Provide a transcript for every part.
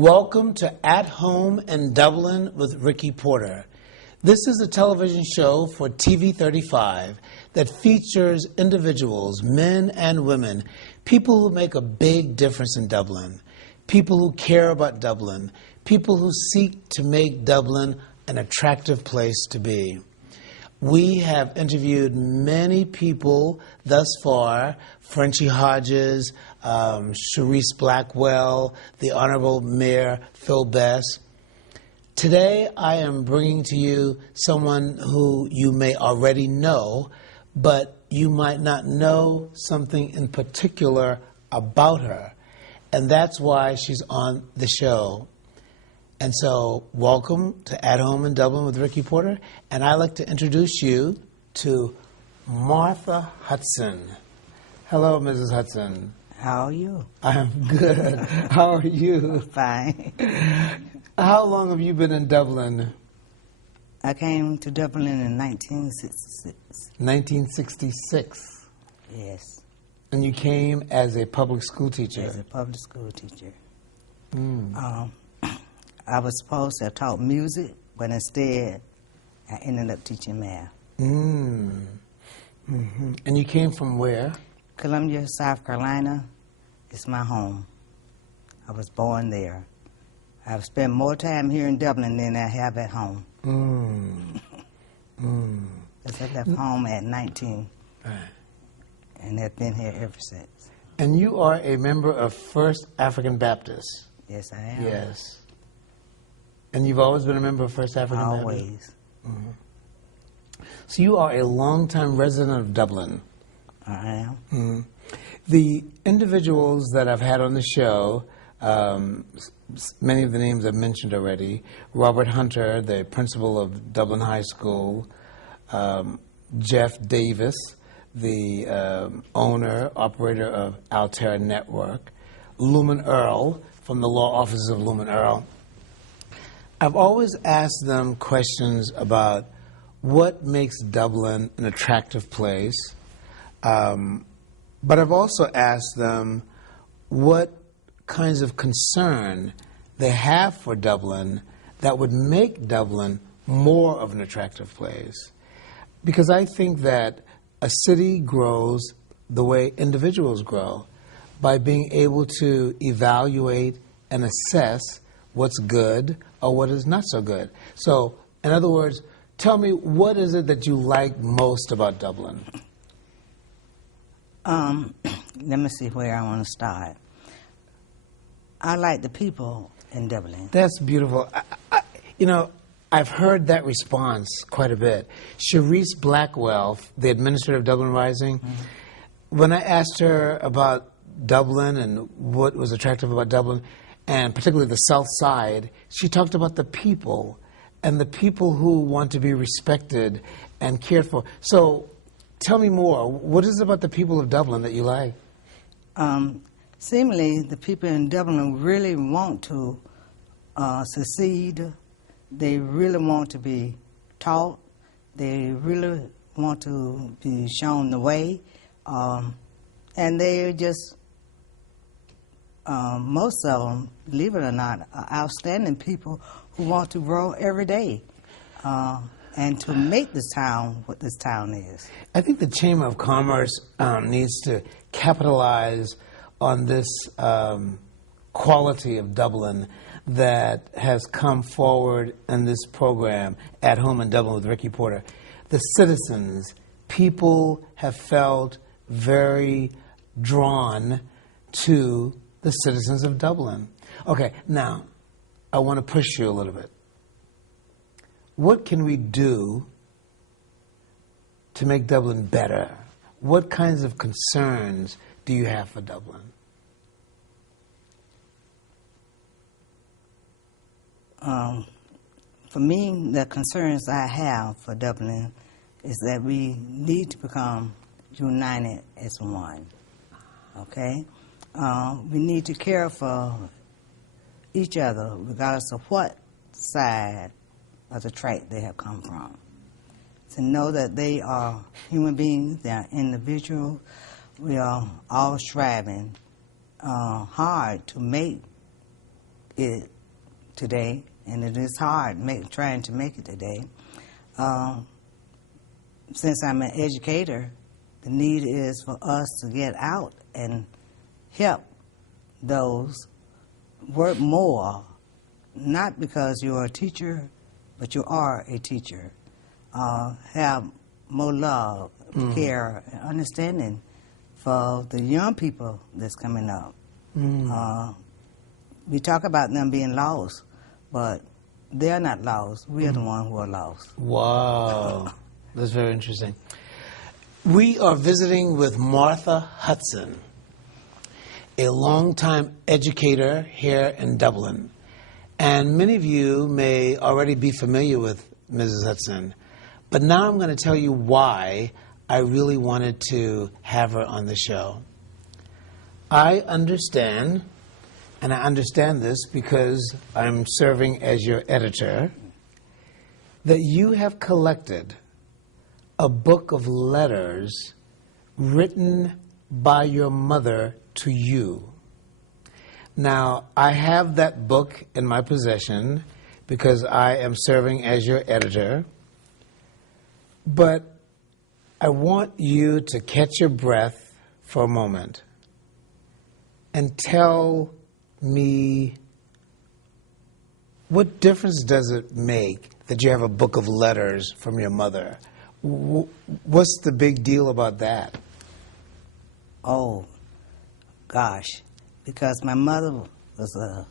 Welcome to At Home in Dublin with Ricky Porter. This is a television show for TV 35 that features individuals, men and women, people who make a big difference in Dublin, people who care about Dublin, people who seek to make Dublin an attractive place to be. We have interviewed many people thus far, Frenchie Hodges, Sharice Blackwell, the Honorable Mayor Phil Best. Today I am bringing to you someone who you may already know, but you might not know something in particular about her. And that's why she's on the show. And so, welcome to At Home in Dublin with Ricky Porter. And I'd like to introduce you to Martha Hudson. Hello, Mrs. Hudson. How are you? I'm good. How are you? Fine. How long have you been in Dublin? I came to Dublin in 1966. 1966. Yes. And you came as a public school teacher? As a public school teacher. I was supposed to have taught music, but instead I ended up teaching math. And you came from where? Columbia, South Carolina is my home. I was born there. I've spent more time here in Dublin than I have at home. Because I left home at 19. Right. And have been here ever since. And you are a member of First African Baptist? Yes, I am. Yes. And you've always been a member of First African Baptist? Always. So you are a longtime resident of Dublin. I am. The individuals that I've had on the show, many of the names I've mentioned already, Robert Hunter, the principal of Dublin High School, Jeff Davis, the owner, operator of Altera Network, Lumen Earl, from the law offices of Lumen Earl. I've always asked them questions about what makes Dublin an attractive place, but I've also asked them what kinds of concern they have for Dublin that would make Dublin more of an attractive place. Because I think that a city grows the way individuals grow, by being able to evaluate and assess what's good or what is not so good. So, in other words, tell me, what is it that you like most about Dublin? Let me see where I want to start. I like the people in Dublin. That's beautiful. I've heard that response quite a bit. Sharice Blackwell, the administrator of Dublin Rising, when I asked her about Dublin and what was attractive about Dublin, and particularly the South Side, she talked about the people and the people who want to be respected and cared for. So tell me more. What is it about the people of Dublin that you like? Seemingly, the people in Dublin really want to succeed. They really want to be taught. They really want to be shown the way. And they're just, most of them, believe it or not, are outstanding people who want to grow every day and to make this town what this town is. I think the Chamber of Commerce needs to capitalize on this quality of Dublin that has come forward in this program, At Home in Dublin with Ricky Porter. The citizens, people have felt very drawn to the citizens of Dublin. Okay, now, I want to push you a little bit. What can we do to make Dublin better? What kinds of concerns do you have for Dublin? For me, the concerns I have for Dublin is that we need to become united as one, okay? We need to care for each other regardless of what side of the track they have come from. To know that they are human beings, they are individuals, we are all striving hard to make it today, and it is hard trying to make it today. Since I'm an educator, the need is for us to get out and help those work more, not because you're a teacher, but you are a teacher. Have more love, care, and understanding for the young people that's coming up. We talk about them being lost, but they're not lost. We are the ones who are lost. Wow. That's very interesting. We are visiting with Martha Hudson, a longtime educator here in Dublin. And many of you may already be familiar with Mrs. Hudson, but now I'm going to tell you why I really wanted to have her on the show. I understand, and I understand this because I'm serving as your editor, that you have collected a book of letters written by your mother to you. Now, I have that book in my possession because I am serving as your editor, but I want you to catch your breath for a moment and tell me, what difference does it make that you have a book of letters from your mother? What's the big deal about that? Oh, gosh, because my mother was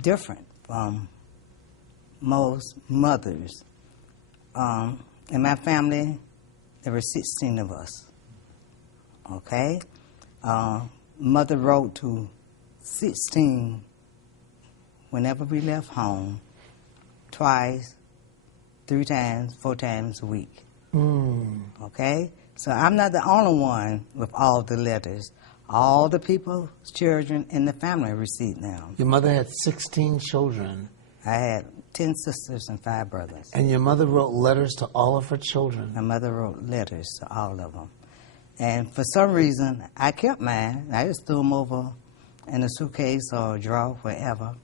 different from most mothers. In my family, there were 16 of us, okay? Mother wrote to 16 whenever we left home, twice, 3 times, 4 times a week. Okay? So I'm not the only one with all the letters. All the people's children in the family received them. Your mother had 16 children. I had 10 sisters and 5 brothers. And your mother wrote letters to all of her children. My mother wrote letters to all of them. And for some reason, I kept mine. I just threw them over in a suitcase or a drawer, wherever.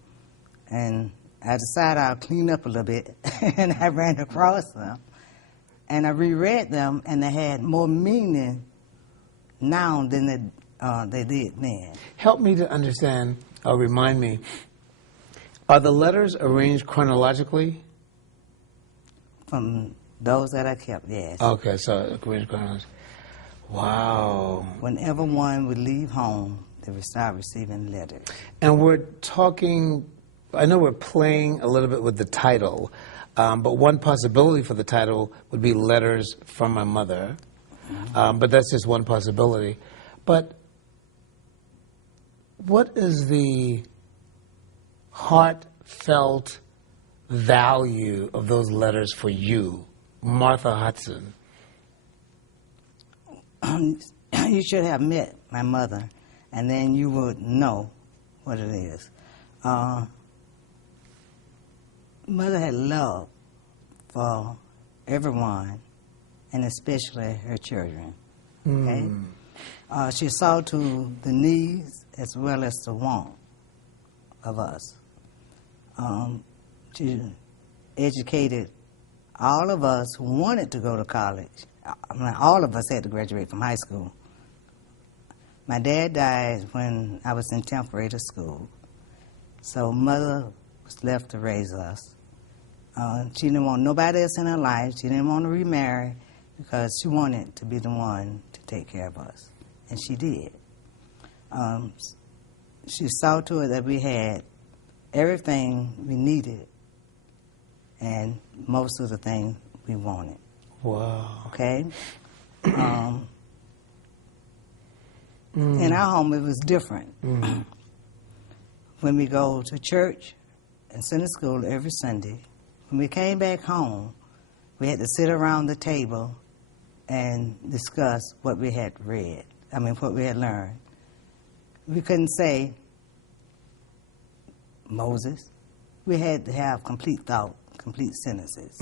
And I decided I'll clean up a little bit. And I ran across them. And I reread them, and they had more meaning now than they did then. Help me to understand, or remind me, are the letters arranged chronologically? From those that I kept, yes. Okay, so arranged chronologically. Wow. Whenever one would leave home, they would start receiving letters. And we're talking, I know we're playing a little bit with the title, but one possibility for the title would be Letters from My Mother. But that's just one possibility. But what is the heartfelt value of those letters for you, Martha Hudson? You should have met my mother, and then you would know what it is. Mother had love for everyone, and especially her children. Okay? She saw to the needs as well as the want of us. She educated all of us who wanted to go to college. I mean, all of us had to graduate from high school. My dad died when I was in 10th grade of school, so Mother was left to raise us. She didn't want nobody else in her life. She didn't want to remarry because she wanted to be the one to take care of us, and she did. She saw to it that we had everything we needed and most of the things we wanted. Wow. Okay? In our home, it was different. When we go to church and Sunday school every Sunday, when we came back home, we had to sit around the table and discuss what we had read. I mean, what we had learned. We couldn't say Moses. We had to have complete thought, complete sentences.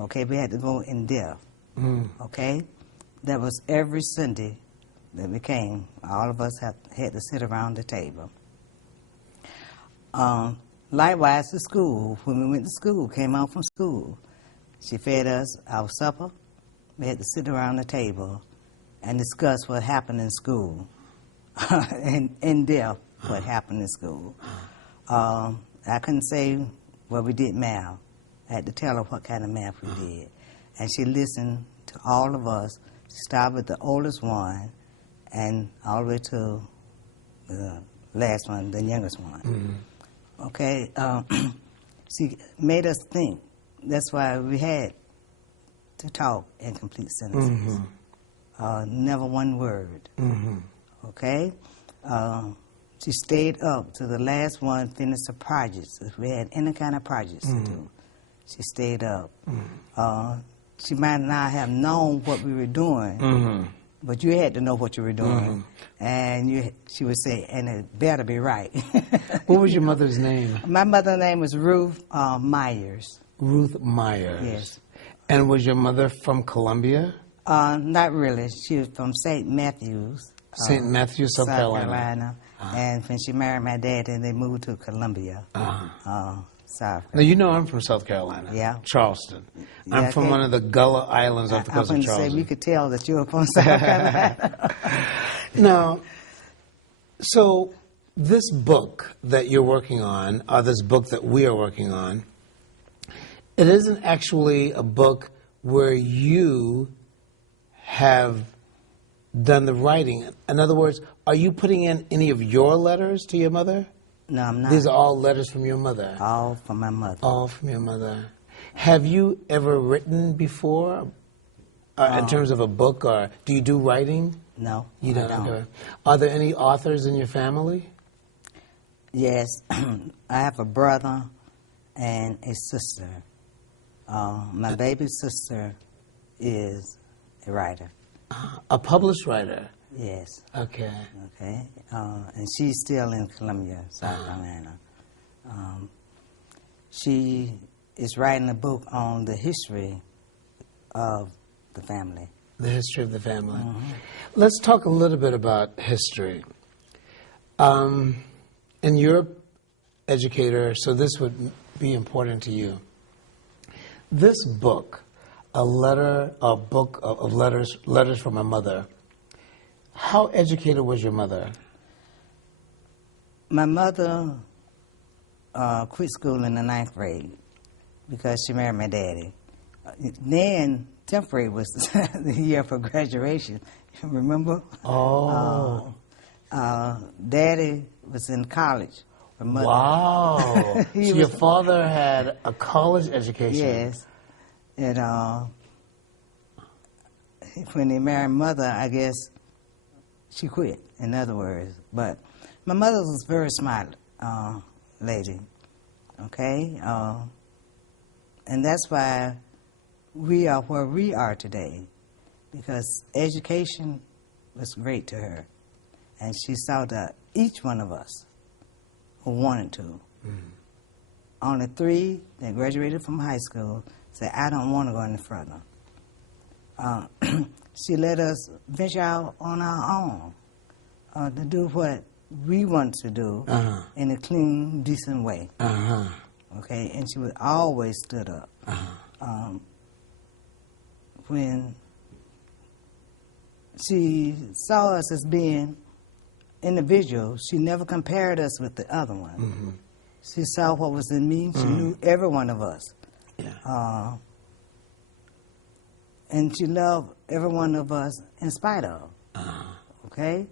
Okay, we had to go in depth. Okay, that was every Sunday that we came. All of us had to sit around the table. Likewise, to school. When we went to school, came out from school, she fed us our supper. We had to sit around the table and discuss what happened in school, in depth what happened in school. I couldn't say, well, we did math. I had to tell her what kind of math we did. And she listened to all of us. She started with the oldest one and all the way to the last one, the youngest one. Mm-hmm. Okay, she made us think. That's why we had to talk in complete sentences. Mm-hmm. Never one word. Mm-hmm. Okay? She stayed up to the last one, finished the projects. If we had any kind of projects to do, she stayed up. She might not have known what we were doing, but you had to know what you were doing. And she would say, and it better be right. What was your mother's name? My mother's name was Ruth Myers. Ruth Myers. Yes. And was your mother from Columbia? Not really. She was from St. Matthews. St. Matthews, South Carolina. And when she married my dad, then they moved to Columbia, South Carolina. Now, you know I'm from South Carolina. Yeah. Charleston. I'm from one of the Gullah Islands off the coast of Charleston. Say, we could tell that you were from South Carolina. Now, so this book that you're working on, or this book that we are working on, it isn't actually a book where you have done the writing. In other words, are you putting in any of your letters to your mother? No, I'm not. These are all letters from your mother? All from my mother. All from your mother. Have you ever written before in terms of a book, or do you do writing? No, you don't. I don't. Okay. Are there any authors in your family? Yes. I have a brother and a sister. My baby sister is a writer. A published writer? Yes. Okay. Okay. And she's still in Columbia, South Carolina. She is writing a book on the history of the family. The history of the family. Let's talk a little bit about history. And you're an educator, so this would be important to you. This book, a book of letters from my mother, how educated was your mother? My mother quit school in the 9th grade because she married my daddy. Then 10th grade was the year for graduation. Remember? Oh. Daddy was in college. Wow. So your father had a college education. Yes. And when they married mother, I guess she quit, in other words. But my mother was a very smart lady, okay? And that's why we are where we are today, because education was great to her. And she saw that each one of us who wanted to. Only 3 that graduated from high school said, I don't want to go any further. She let us venture out on our own to do what we want to do in a clean, decent way. Okay, and she would always stood up. When she saw us as being individuals, she never compared us with the other one. She saw what was in me. She knew every one of us. Yeah. And she loved every one of us in spite of. Okay?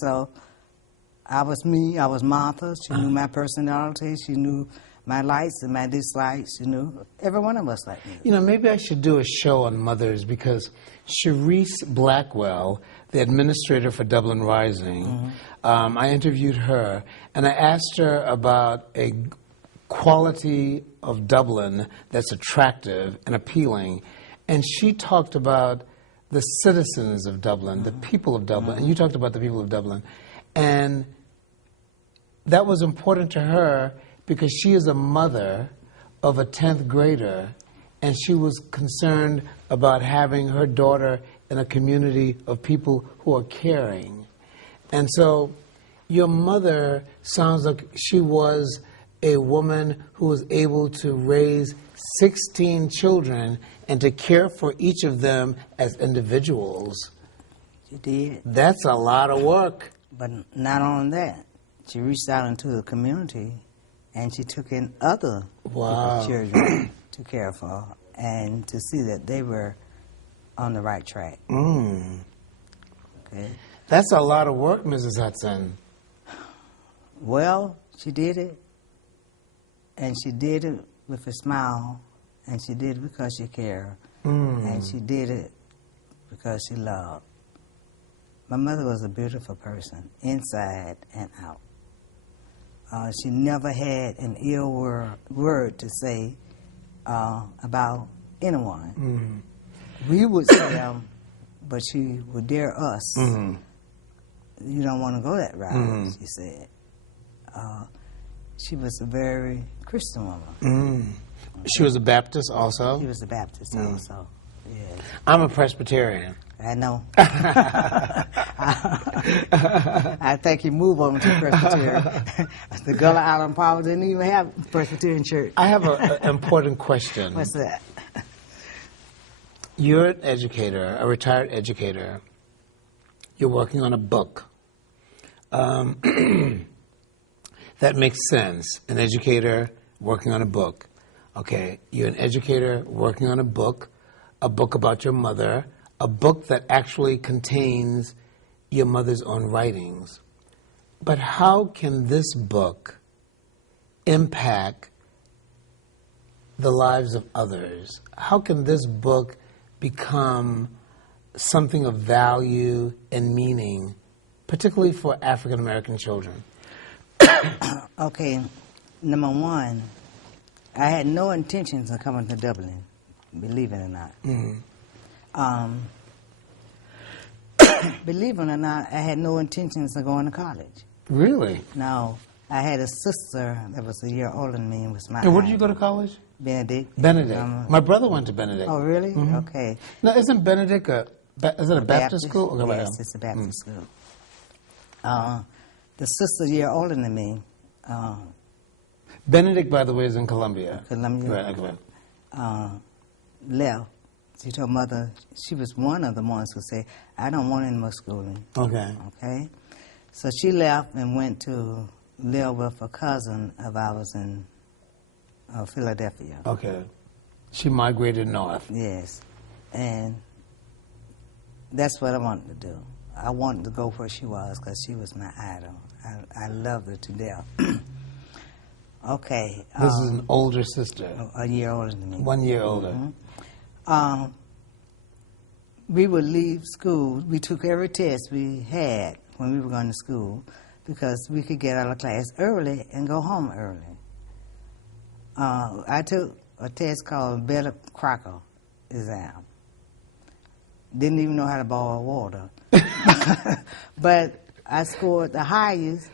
So I was me, I was Martha. She knew my personality. She knew my likes and my dislikes. She knew every one of us like me. You know, maybe I should do a show on mothers, because Sharice Blackwell, the administrator for Dublin Rising, I interviewed her, and I asked her about a quality of Dublin that's attractive and appealing, and she talked about the citizens of Dublin, the people of Dublin, and you talked about the people of Dublin, and that was important to her because she is a mother of a 10th grader, and she was concerned about having her daughter in a community of people who are caring. And so Your mother sounds like she was a woman who was able to raise 16 children and to care for each of them as individuals. She did. That's a lot of work. But not only that, she reached out into the community and she took in other Wow. people's children to care for and to see that they were on the right track. Okay. That's a lot of work, Mrs. Hudson. Well, she did it, and she did it with a smile, and she did it because she cared, and she did it because she loved. My mother was a beautiful person, inside and out. She never had an ill word to say about anyone. We would say them, but she would dare us. You don't want to go that route, she said. She was a very Christian woman. She was a Baptist also? She was a Baptist also, yes. I'm a Presbyterian. I know. I think you move on to Presbyterian. The Gullah Island Power didn't even have Presbyterian church. I have an important question. What's that? You're an educator, a retired educator. You're working on a book. That makes sense. An educator working on a book. Okay, you're an educator working on a book about your mother, a book that actually contains your mother's own writings. But how can this book impact the lives of others? How can this book become something of value and meaning, particularly for African American children? Okay, number one, I had no intentions of coming to Dublin, believe it or not. Believe it or not, I had no intentions of going to college. Really? No, I had a sister that was a year older than me and was my And where did you go to college? Benedict. Benedict. My brother went to Benedict. Oh, really? Okay. Now, isn't Benedict is it a Baptist school? Okay, Yes, it's a Baptist school. The sister a year older than me, Benedict, by the way, is in Columbia. Columbia, Right, okay. left. She told mother, she was one of the ones who said, I don't want any more schooling. Okay. Okay? So she left and went to live with a cousin of ours in Philadelphia. Okay. She migrated north. Yes. And that's what I wanted to do. I wanted to go where she was because she was my idol. I loved her to death. Okay. This is an older sister. A year older than me. 1 year older. We would leave school. We took every test we had when we were going to school because we could get out of class early and go home early. I took a test called Better Crocker exam. Didn't even know how to boil water. But I scored the highest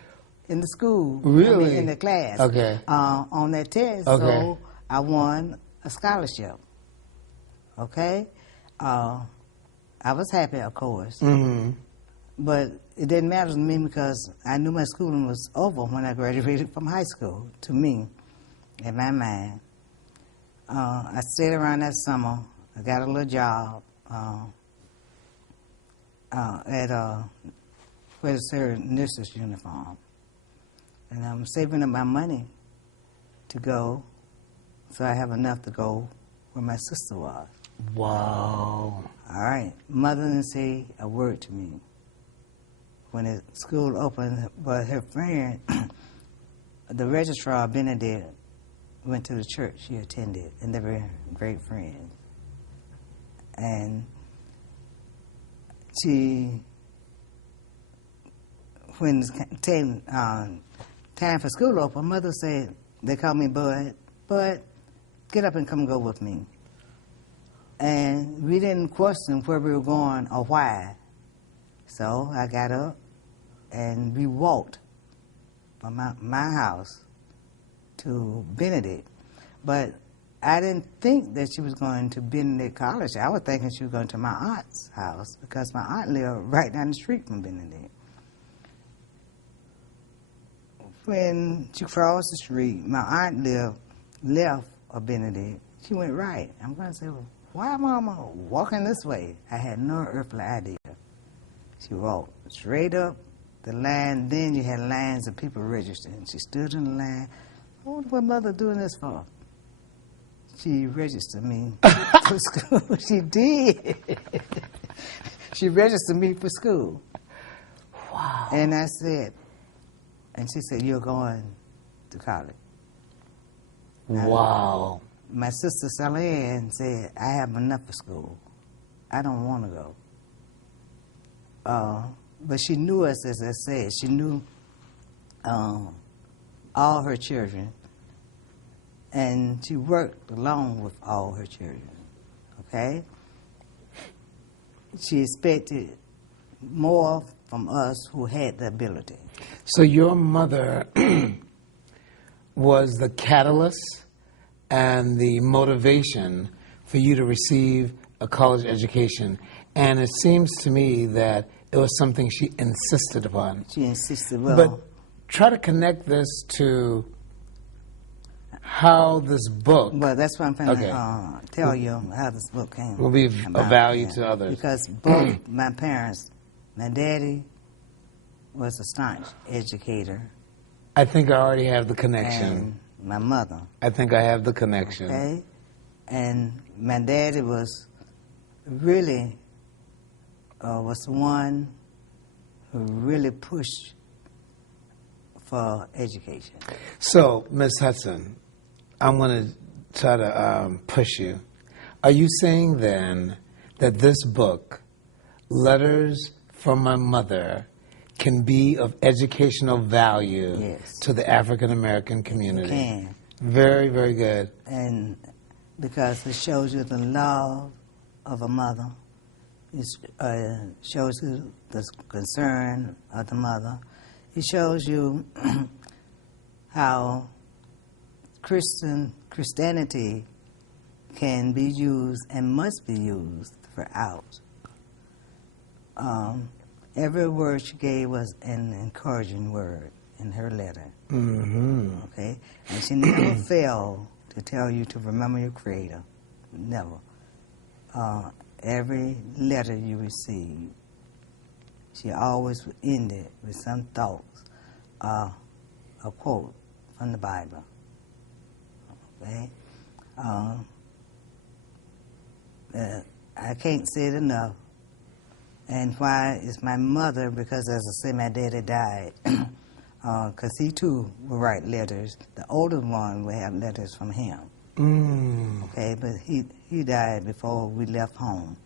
in the school. Really? I mean, in the class. Okay. On that test. Okay. So I won a scholarship. Okay? I was happy, of course. But it didn't matter to me because I knew my schooling was over when I graduated from high school, to me, in my mind. I stayed around that summer. I got a little job at a Presbyterian nurse's uniform. And I'm saving up my money to go so I have enough to go where my sister was. Wow. All right. Mother didn't say a word to me when the school opened, but her friend, the registrar, Benedict, went to the church she attended, and they were great friends. And when it came time for school open, Mother said, they called me Bud, get up and come go with me. And we didn't question where we were going or why. So I got up and we walked from my house to Benedict. But I didn't think that she was going to Benedict College. I was thinking she was going to my aunt's house because my aunt lived right down the street from Benedict. When she crossed the street, my aunt lived left of Benedict. She went right. I'm going to say, well, why Mama walking this way? I had no earthly idea. She walked straight up the line. Then you had lines of people registering. She stood in the line. I wonder what Mother doing this for. She registered me for school. She did. She registered me for school. Wow. And I said, and she said, you're going to college. Wow. My sister Sally said, I have enough for school. I don't want to go. But she knew us, as I said. She knew all her children. And she worked along with all her children. Okay? She expected more from us who had the ability. So your mother was the catalyst and the motivation for you to receive a college education. And it seems to me that it was something she insisted upon. She insisted, well... But try to connect this to how this book... Well, that's what I'm going to tell you how this book came. Will be of value to others. Because both my parents, my daddy was a staunch educator. I think I already have the connection. And my mother. I think I have the connection. Okay? And my daddy was really, was the one who really pushed for education. So, Ms. Hudson, I'm going to try to push you. Are you saying then that this book, Letters from My Mother, can be of educational value Yes. to the African American community? It can. Very, very good. And because it shows you the love of a mother, it shows you the concern of the mother. It shows you how Christianity can be used and must be used throughout. Every word she gave was an encouraging word in her letter. Mm-hmm. Okay? And she never failed to tell you to remember your Creator. Never. Every letter you received, she always would end it with some thoughts, a quote from the Bible. Okay? I can't say it enough. And why it's my mother, because as I say, my daddy died. Because he too would write letters. The older one would have letters from him. Mm. Okay, but he died before we left home,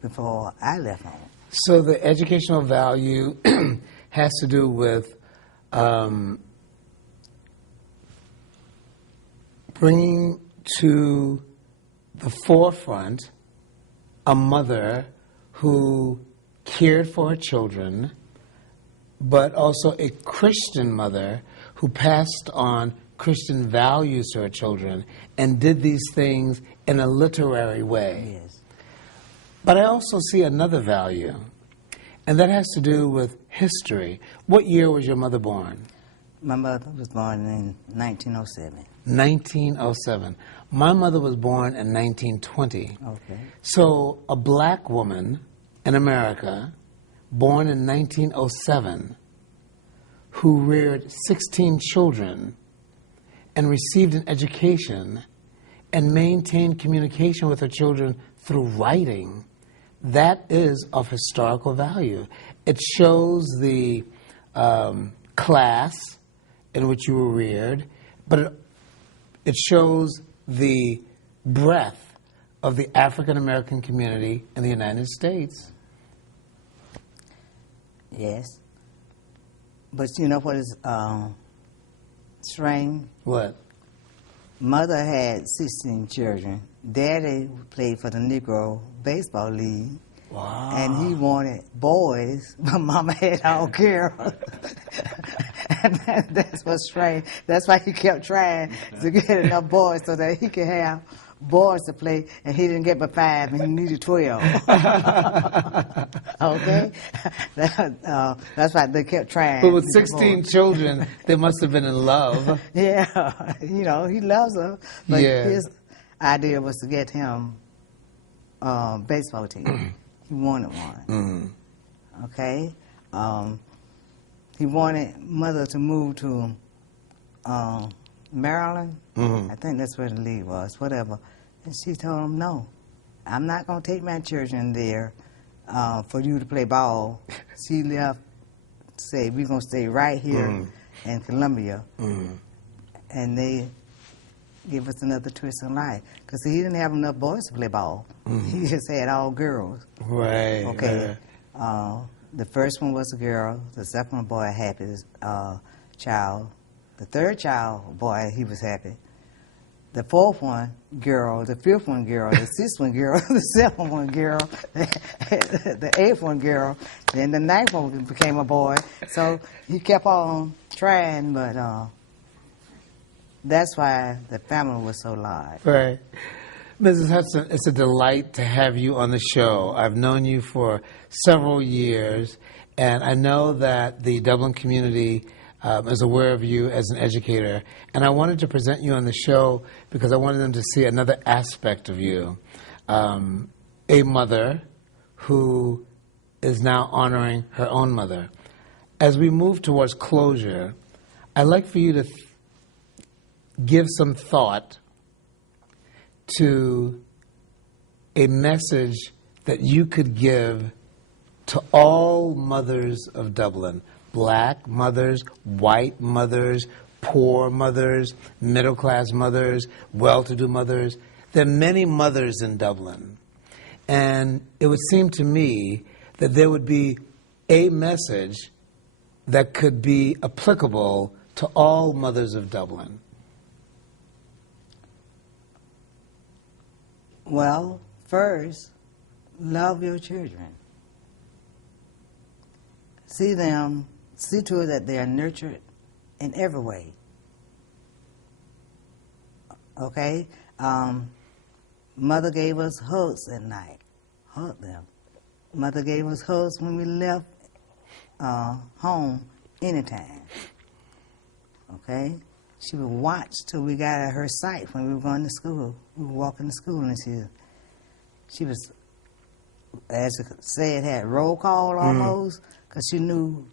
before I left home. So the educational value has to do with bringing to the forefront a mother who cared for her children, but also a Christian mother who passed on Christian values to her children and did these things in a literary way. Yes. But I also see another value, and that has to do with history. What year was your mother born? My mother was born in 1907. 1907. My mother was born in 1920. Okay. So a black woman in America, born in 1907, who reared 16 children and received an education and maintained communication with her children through writing, that is of historical value. It shows the class in which you were reared, but it shows the breadth of the African American community in the United States. Yes. But you know what is strange? What? Mother had 16 children. Daddy played for the Negro Baseball League. Wow. And he wanted boys, but Mama had all girls. And that's what's strange. That's why he kept trying to get enough boys so that he could have boys to play, and he didn't get but 5, and he needed 12. Okay? That's why they kept trying. But with 16 children, they must have been in love. Yeah, you know, he loves her. But Yeah. his idea was to get him a baseball team. He wanted one. Okay? He wanted mother to move to Maryland. I think that's where the league was, whatever. And she told him, no, I'm not going to take my children there for you to play ball. She left, said, we're going to stay right here in Columbia. And they give us another twist in life. Because he didn't have enough boys to play ball. He just had all girls. Right. Okay. The first one was a girl. The second one, boy, happy child. The third child, boy, he was happy. The fourth one, girl. The fifth one, girl. The sixth one, girl. The seventh one, girl. The eighth one, girl. Then the ninth one became a boy. So he kept on trying, but that's why the family was so large. Right. Mrs. Hudson, it's a delight to have you on the show. I've known you for several years, and I know that the Dublin community is aware of you as an educator. And I wanted to present you on the show because I wanted them to see another aspect of you. A mother who is now honoring her own mother. As we move towards closure, I'd like for you to give some thought to a message that you could give to all mothers of Dublin, black mothers, white mothers, poor mothers, middle-class mothers, well-to-do mothers. There are many mothers in Dublin. And it would seem to me that there would be a message that could be applicable to all mothers of Dublin. Well, first, love your children. See to it that they are nurtured in every way. Okay? Mother gave us hugs at night. Hug them. Mother gave us hugs when we left home anytime. Okay? She would watch till we got at her sight when we were going to school. We were walking to school, and she was, as I said, had roll call almost, because she knew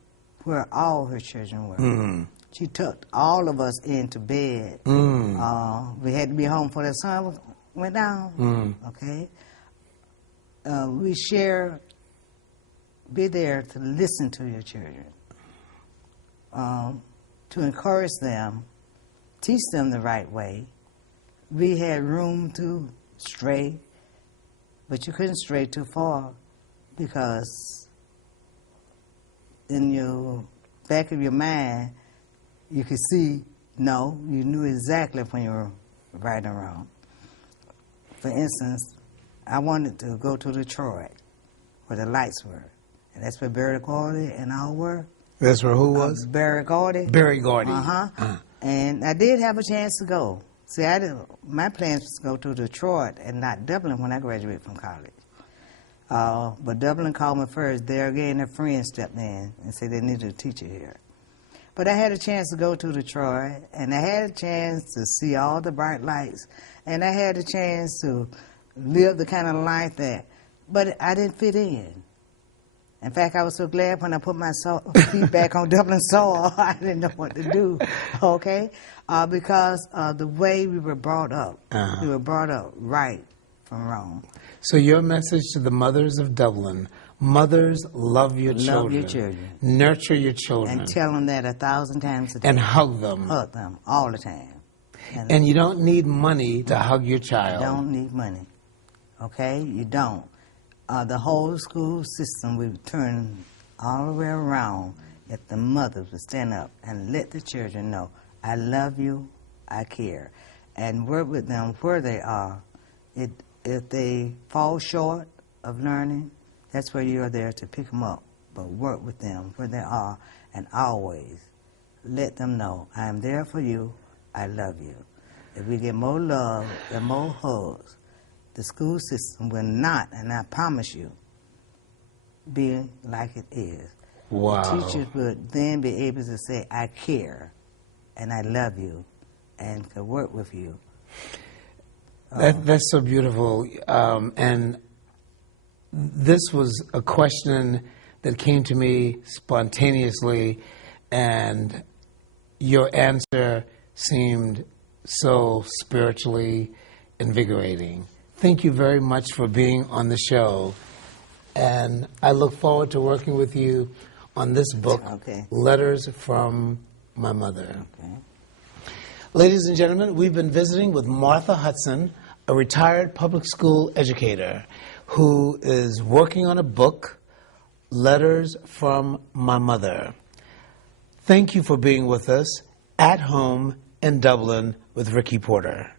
where all her children were. She tucked all of us into bed. We had to be home before the sun went down. Okay, we be there to listen to your children, to encourage them. Teach them the right way. We had room to stray, but you couldn't stray too far because in your back of your mind, you could see, no, you knew exactly when you were right or wrong. For instance, I wanted to go to Detroit, where the lights were. And that's where Barry Gordy and all were. That's where who was? Barry Gordy. Barry Gordy. And I did have a chance to go. See, my plans was to go to Detroit and not Dublin when I graduated from college. But Dublin called me first. There again, their friends stepped in and said they needed a teacher here. But I had a chance to go to Detroit, and I had a chance to see all the bright lights, and I had a chance to live the kind of life but I didn't fit in. In fact, I was so glad when I put my feet back on Dublin soil, I didn't know what to do, okay? Because the way we were brought up, we were brought up right from wrong. So your message to the mothers of Dublin, mothers, love your children. Love your children. Nurture your children. And tell them that 1,000 times a day. And hug them. Hug them all the time. And you don't need money to hug your child. You don't need money, okay? You don't. The whole school system, we turn all the way around that the mothers would stand up and let the children know, I love you, I care. And work with them where they are. If they fall short of learning, that's where you are there to pick them up. But work with them where they are and always let them know, I am there for you, I love you. if we get more love and more hugs, the school system will not, and I promise you, be like it is. Wow. The teachers would then be able to say, I care, and I love you, and could work with you. That's so beautiful. And this was a question that came to me spontaneously, and your answer seemed so spiritually invigorating. Thank you very much for being on the show, and I look forward to working with you on this book, Okay. Letters from My Mother. Okay. Ladies and gentlemen, we've been visiting with Martha Hudson, a retired public school educator who is working on a book, Letters from My Mother. Thank you for being with us at home in Dublin with Ricky Porter.